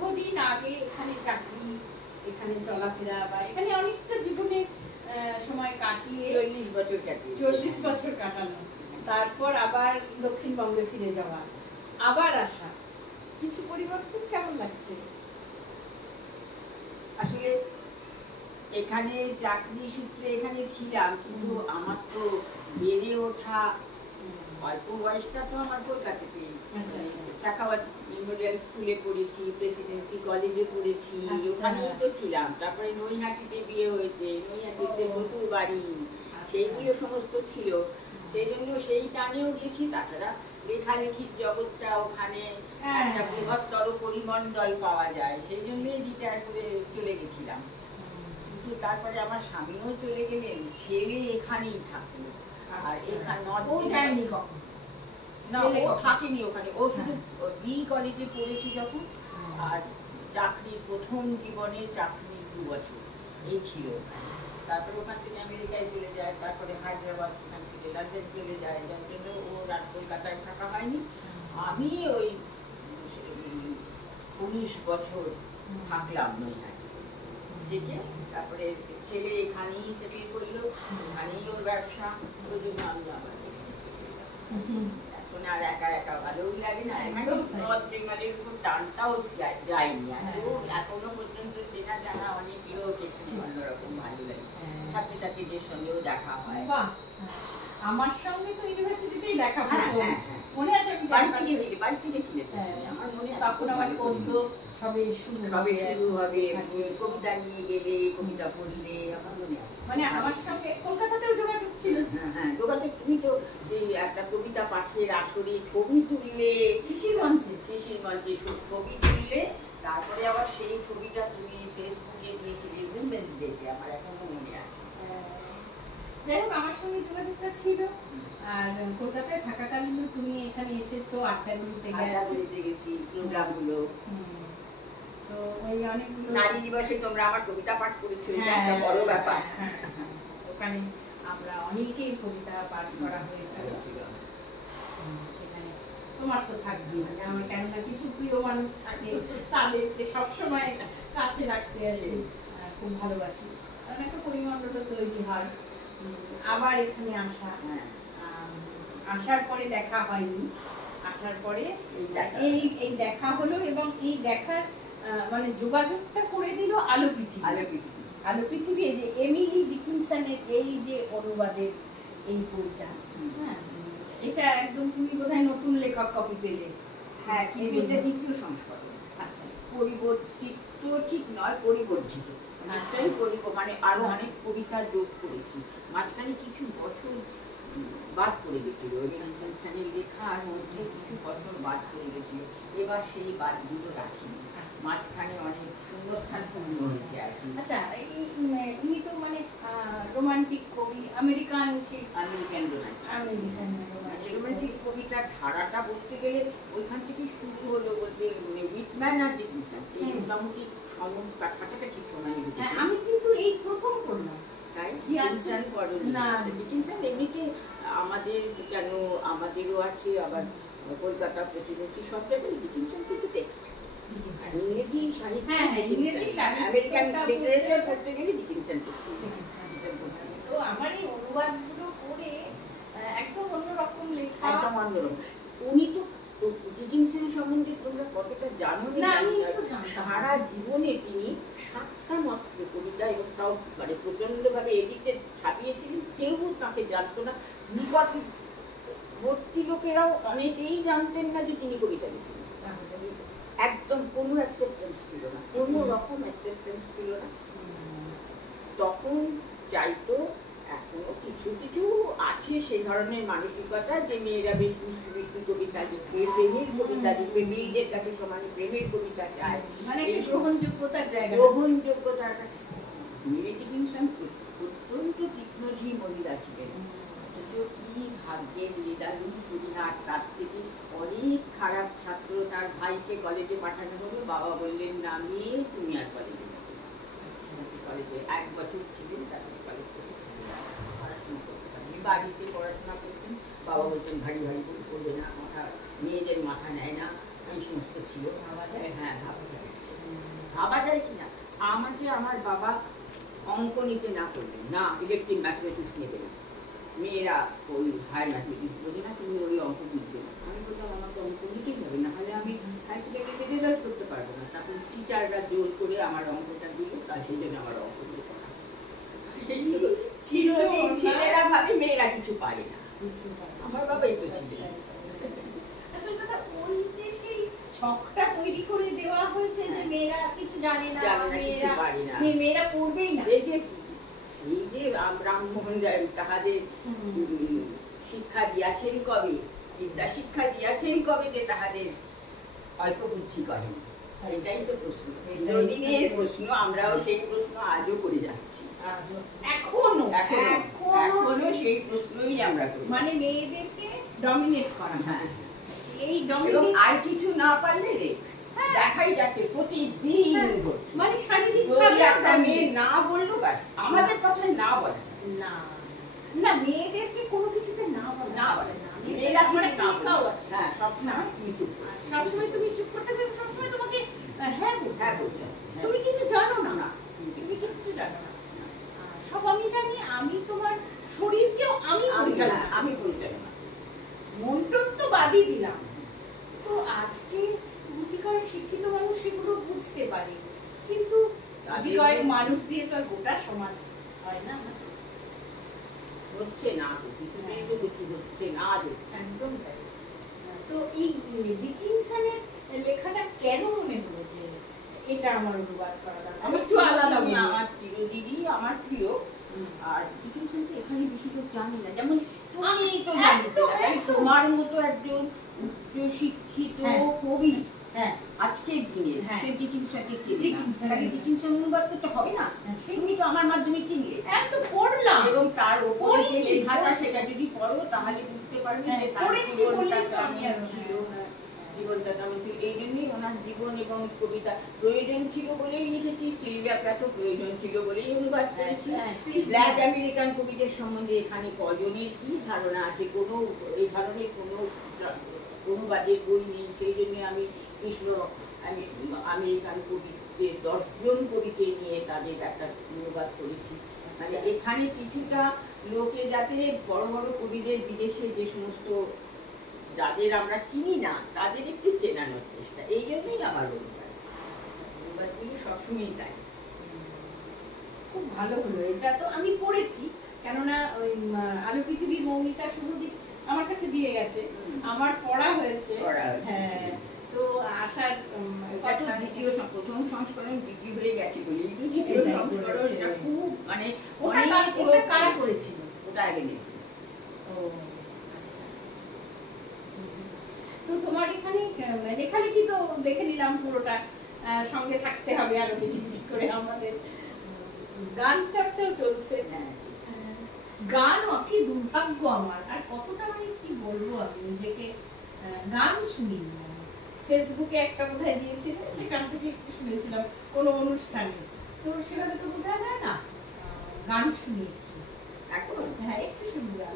দীর্ঘদিন আগে এখানে চাকরি, এখানে চলাফেরা বা এখানে অনেকটা জীবনের সময় কাটিয়ে 40 বছর কাটানো, তারপর আবার দক্ষিণবঙ্গে ফিরে যাওয়া, আবার আসা, কিছু পরিবর্তন কেমন লাগছে? আসলে এখানে চাকরি সূত্রে এখানে ছিলাম, কিন্তু আমার তো বেড়ে ওঠা অল্প বয়সটা তো আমার কলকাতাতে, শাখাওয়াত মেমোরিয়াল স্কুলে পড়েছি, প্রেসিডেন্সি কলেজে পড়েছি, ওখানেই তো ছিলাম। তারপরে নৈহাটিতে বিয়ে হয়েছে, নৈহাটিতে শ্বশুর বাড়ি, সেইগুলো সমস্ত ছিল, সেই জন্য সেই টানেও গেছি। তাছাড়া লেখালেখির জগৎটা ওখানে একটা বৃহত্তর পরিমণ্ডল পাওয়া যায়, সেই জন্যই রিটায়ার করে চলে গেছিলাম। কিন্তু তারপরে আমার স্বামীও চলে গেলেন, ছেলে এখানেই থাকলো। আর এখানে ও যায়নি কখন? না, ও থাকেনি ওখানে, ও শুধু বি কলেজে পড়েছি যখন। আর চাকরি, প্রথম জীবনে চাকরি 2 বছর এই ছিল। তারপরে ওখান থেকে আমেরিকায় চলে যায়, তারপরে হায়দ্রাবাদ, সেখান থেকে লন্ডন চলে যায়, যার জন্য ওর আর কলকাতায় থাকা হয়নি। আমি ওই 19 বছর থাকলাম নৈহাটি থেকে। তারপরে ছেলে এখানেই সেটেল করলো, এখানেই ওর ব্যবসা, ওই জন্য আমি আবার এখন আর একা একা ভালোই লাগে না। এখানে নর্থ বেঙ্গলের উপর টানটাও যায়নি, এখনো পর্যন্ত চেনা জানা অনেক লোক এখানে, অন্যরকম ভালো লাগে। ছাত্রছাত্রীদের সঙ্গেও দেখা হয়। আমার সঙ্গে তো ইউনিভার্সিটিতেই দেখা হতো, মনে আছে? আমি বাড়িতে গেছিলে, আমার মনে আছে। তখন আমার বলতো সবে শুরু হবে, কবিতা নিয়ে গেলে, কবিতা পড়লে, আমার মনে আছে। মানে আমার সঙ্গে কলকাতাতেও যোগাযোগ ছিল। হ্যাঁ, যোগাযোগ। তুমি তো সেই একটা কবিতা পাঠের আসরে ছবি তুললে, শিশির মঞ্চে ছবি তুললে, তারপরে আবার সেই ছবিটা তুমি ফেসবুকে দিয়েছিলে উইমেন্স ডেতে, আমার এখনো মনে আছে। যাই হোক, আমার সঙ্গে যোগাযোগটা ছিল। আর কলকাতায় থাকাকালীন তুমি এখানে এসেছো, আড্ডাগুলোতে গেছি, প্রোগ্রামগুলো। তো ওই অনেকগুলো নারী দিবসে তোমরা আমার কবিতা পাঠ করেছো, এটা একটা বড় ব্যাপার। ওখানে আমরা অনেকেই কবিতা পাঠ করা হয়েছিল। সেখানে তোমার তো থাকবেই, আমার কেননা কিছু প্রিয় মানুষ থাকে, তাদেরকে সবসময় কাছে রাখতে আসি, খুব ভালোবাসি, কারণ একটা পরিমণ্ডল তৈরি হয়। আবার এখানে আসার পরে দেখা হয়নি, আসার পরে এই দেখা হলো, এবং এই দেখার মানে যোগাযোগটা করে দিল আলো পৃথিবী। এই যে এমিলি ডিকিনসনের এই যে অনুবাদের এই বইটা, এটা একদম তুমি বোধহয় নতুন লেখক কপি পেলে। হ্যাঁ, কিন্তু এটা দ্বিতীয় সংস্করণ। আচ্ছা, পরিবর্তিত ঠিক নয়, পরিবর্ধিত, মানে আরো অনেক কবিতা যোগ করেছি। মাঝখানে কিছু বছর বাদ পড়ে গেছিল, রবিনসনের লেখার মধ্যে কিছু বছর বাদ পড়ে গেছিল, এবার সেই বাদগুলো রাখিনি। মাঝখানে অনেক শূন্যস্থান পূর্ণ হয়েছে আর কি। আচ্ছা, ইনি তো মানে রোমান্টিক কবি, আমেরিকান রোমান্টিক কবিতার ধারাটা বলতে গেলে ওইখান থেকে শুরু হলো, বলতে উইটম্যান আর ডিকিনসন এই মোটামুটি কাছাকাছি সময় লিখেছে। আমি কিন্তু এই প্রথম পড়লাম, তাই ডিকিনসন পড়নি না? ডিকিনসন এমনিতে আমাদের কেন, আমাদেরও আছে, আবার কলকাতা প্রেসিডেন্সি সব জায়গায় ডিকিনসন কিন্তু টেক্সট, ইংরেজি সাহিত্য, আমেরিকান লিটারেচার পড়তে গেলে ডিকিনসন পড়তে। তো আমার এই অনুবাদগুলো করে একদম অন্যরকম লেখা, একদম অন্যরকম। উনি তো ডিকিনসন সম্বন্ধে তোমরা কতটা জানো না, সারা জীবনে তিনি 7টা মাত্র কবিতা, এবং তাও মানে প্রচন্ডভাবে এডিটেড ছাপিয়েছিলেন, কেউ তাকে জানতো না। নিকটবর্তী লোকেরাও অনেকেই জানতেন না যে তিনি কবিতা লিখেন। একদম কোনো অ্যাকসেপ্টেন্স ছিল না, কোনো রকম অ্যাকসেপ্টেন্স ছিল না। তখন চাইতো, এখনো কিছু কিছু আছে সেই ধরনের মানসিকতা, যে মেয়েরা বেশ মিষ্টি মিষ্টি কবিতা লিখবে, প্রেমের কবিতা লিখবে, মেয়েদের কাছে সমানে প্রেমের কবিতা চায়, মানে গ্রহণযোগ্যতার জায়গা, গ্রহণযোগ্যতাটা। মেরি ডিকিনসন অত্যন্ত তীক্ষ্ণধী মহিলা ছিলেন, অথচ কি ভাগ্যের নিদারুণ পরিহাস, তার থেকে অনেক খারাপ ছাত্র তার ভাইকে কলেজে পাঠানো হলো, বাবা বললেন না মেয়ে তুমি আর কলেজে যাবে না। কলেজে 1 বছর ছিলেন, তারপরে কলেজ থেকে ছেড়ে পড়াশোনা করতে পারেনি, বাড়িতে পড়াশোনা করতেন। বাবা বলতেন ভারী ভারী বই পড়বে না, মেয়েদের মাথা নেয় না, এই সমস্ত ছিল। হ্যাঁ, ভাবা যায়, ভাবা যায় কিনা। আমাকে আমার বাবা অঙ্ক নিতে না করলেন না, ইলেকট্রিক ম্যাথমেটিক্স নেবে না, মেয়েরা ওই হায়ার ম্যাথমেটিক্স বোঝে না, তুমি ওই অঙ্ক বুঝবে না। আমি বললাম আমাকে অঙ্ক নিতেই হবে, না হলে আমি হায়ার সেকেন্ডারিতে রেজাল্ট করতে পারবো না। তারপর টিচাররা জোর করে আমার অঙ্কটা দিল, তাই সেই জন্য আমার অঙ্ক দিয়ে পড়া। ছেলেরা ভাবে মেয়েরা কিছু পারে না, আমার বাবাই তো ছিলেন। আসল কথা ওই যে সেই ছকটা তৈরি করে দেওয়া হয়েছে যে মেয়েরা কিছু জানে না, মেয়েরা পড়বেই না। এই যে রামমোহন রায় তাহাদের শিক্ষা দিয়াছেন কবে, বিদ্যা শিক্ষা দিয়াছেন কবে, যে তাহাদের অল্প বুদ্ধি করেন, এটাই তো প্রশ্ন, বিনোদিনীর প্রশ্ন। আমরাও সেই প্রশ্ন আজও করে যাচ্ছি, এখনো সেই প্রশ্নই আমরা করি, মানে মেয়েদেরকে ডমিনেট করা। হ্যাঁ, এই ডমিনেট আর কিছু না পারলে রে দেখাই যাচ্ছে প্রতিদিন, মানে শারীরিক একটা মেয়ে না বললো ব্যাস, আমাদের কথায় না বলা না, না মেয়েদেরকে কোনো কিছুতে না বলে না, মেয়েরা টিকাও আছে। হ্যাঁ, সবসময় তুমি চুপ, সবসময় তুমি চুপ করতে হবে, সবসময় তোমাকে হ্যাঁ বলতে, হ্যাঁ তুমি কিছু জানো না, তুমি কিচ্ছু জানো না, সব আমি জানি, আমি তোমার শরীরকেও আমি পরিচালনা, মনটন তো বাদই দিলাম। তো আজকে গুটি কয়েক শিক্ষিত মানুষ সেগুলো বুঝতে পারে, কিন্তু গুটি কয়েক মানুষ দিয়ে তো আর গোটা সমাজ হয় না, হচ্ছে না, কিছুতেই তো কিছু হচ্ছে না, একদম তাই। তো এই ডিকিনসনের লেখাটা কেন মনে হলো যে এটা আমার অনুবাদ করা দরকার? আমি একটু আলাদা, আমার চিরদিনই আমার প্রিয়, আর ডিকিনসন তো এখানে বেশি লোক জানে না, যেমন তুমি তো জানতে, তোমার মতো একজন উচ্চ শিক্ষিত কবি আজকের দিনে সে ডিকিনসনকে চিনি, ডিকিনসন অনুবাদ করতে হবে না, তুমি তো আমার মাধ্যমে চিনলে, একদম পড়লাম, এবং তার উপরে যে লেখাটা সেটা যদি পড়ো তাহলে বুঝতে পারবে যে তার জীবনটা কেমন ছিল। এই জন্যই ওনার জীবন এবং কবিতা প্রয়োজন ছিল বলেই লিখেছি, সিলভিয়া প্ল্যাথও প্রয়োজন ছিল বলেই অনুবাদ করেছি। ব্ল্যাক আমেরিকান কবিদের সম্বন্ধে এখানে কজনের কি ধারণা আছে, কোনো এই ধরনের কোনো অনুবাদের বই নেই, সেই জন্য আমি কৃষ্ণ আমেরিকান কবিদের 10 জন কবিকে নিয়ে তাদের একটা অনুবাদ করেছি। মানে এখানে কিছুটা লোকে যাতে বড় বড় কবিদের বিদেশে যে সমস্ত যাদের আমরা চিনি না তাদের একটু চেনানোর চেষ্টা, এই জন্যই আমার অনুবাদগুলো সবসময় তাই। খুব ভালো হলো, এটা তো আমি পড়েছি, কেননা ওই আলো পৃথিবীর মৌমিতা শুভদীপ আমার কাছে দিয়ে গেছে, আমার পড়া হয়েছে। হ্যাঁ, তো আশার প্রথম সংস্করণ বিক্রি হয়ে গেছে বলে দ্বিতীয় সংস্করণটা খুব মানে ওটা কারা করেছিল, ওটা আগে নেই। ও আচ্ছা আচ্ছা। তো তোমার এখানে লেখালেখি তো দেখে নিলাম পুরোটা, সঙ্গে থাকতে হবে আরো বেশি বেশি করে, আমাদের গান চর্চাও চলছে। গান কি দুর্ভাগ্য আমার, আর কতটা মানে কি বলবো, আমি নিজেকে গান শুনিনি। ফেসবুকে একটা বোধহয় দিয়েছিলেন, সেখান থেকে একটু শুনেছিলাম কোনো অনুষ্ঠানে, তো সেভাবে তো বোঝা যায় না। গান শুনি একটু এখন, হ্যাঁ একটু শুনি গান।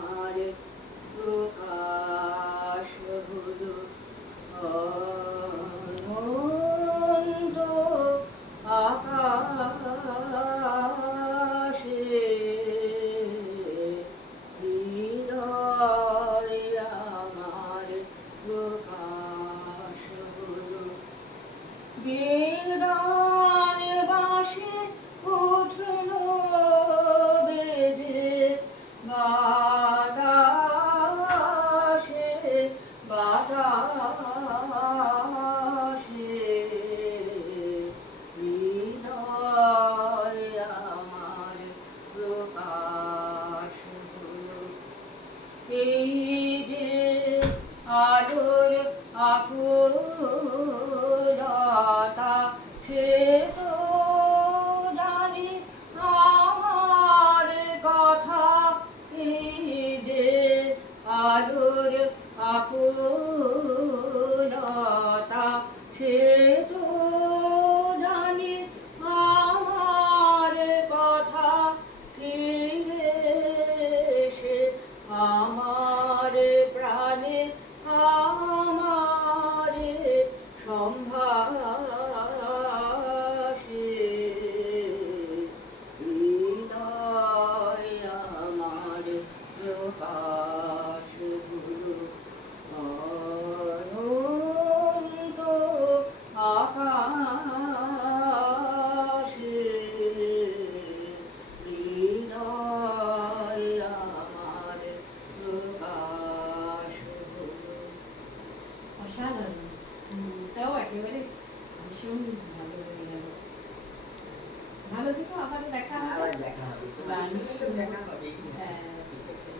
আমার প্রকাশ হলো অনন্ত আকাশে, হৃদয় আমার প্রকাশ হলো বেদন বাসে উঠলো বেজে অসাধারণ। তাও একেবারে ভীষণ ভালো হয়ে গেল। ভালো থেকো, আবার দেখা হবে। আবার দেখা হবে, তোমার সাথে তো দেখা হবে। হ্যাঁ সেটাই।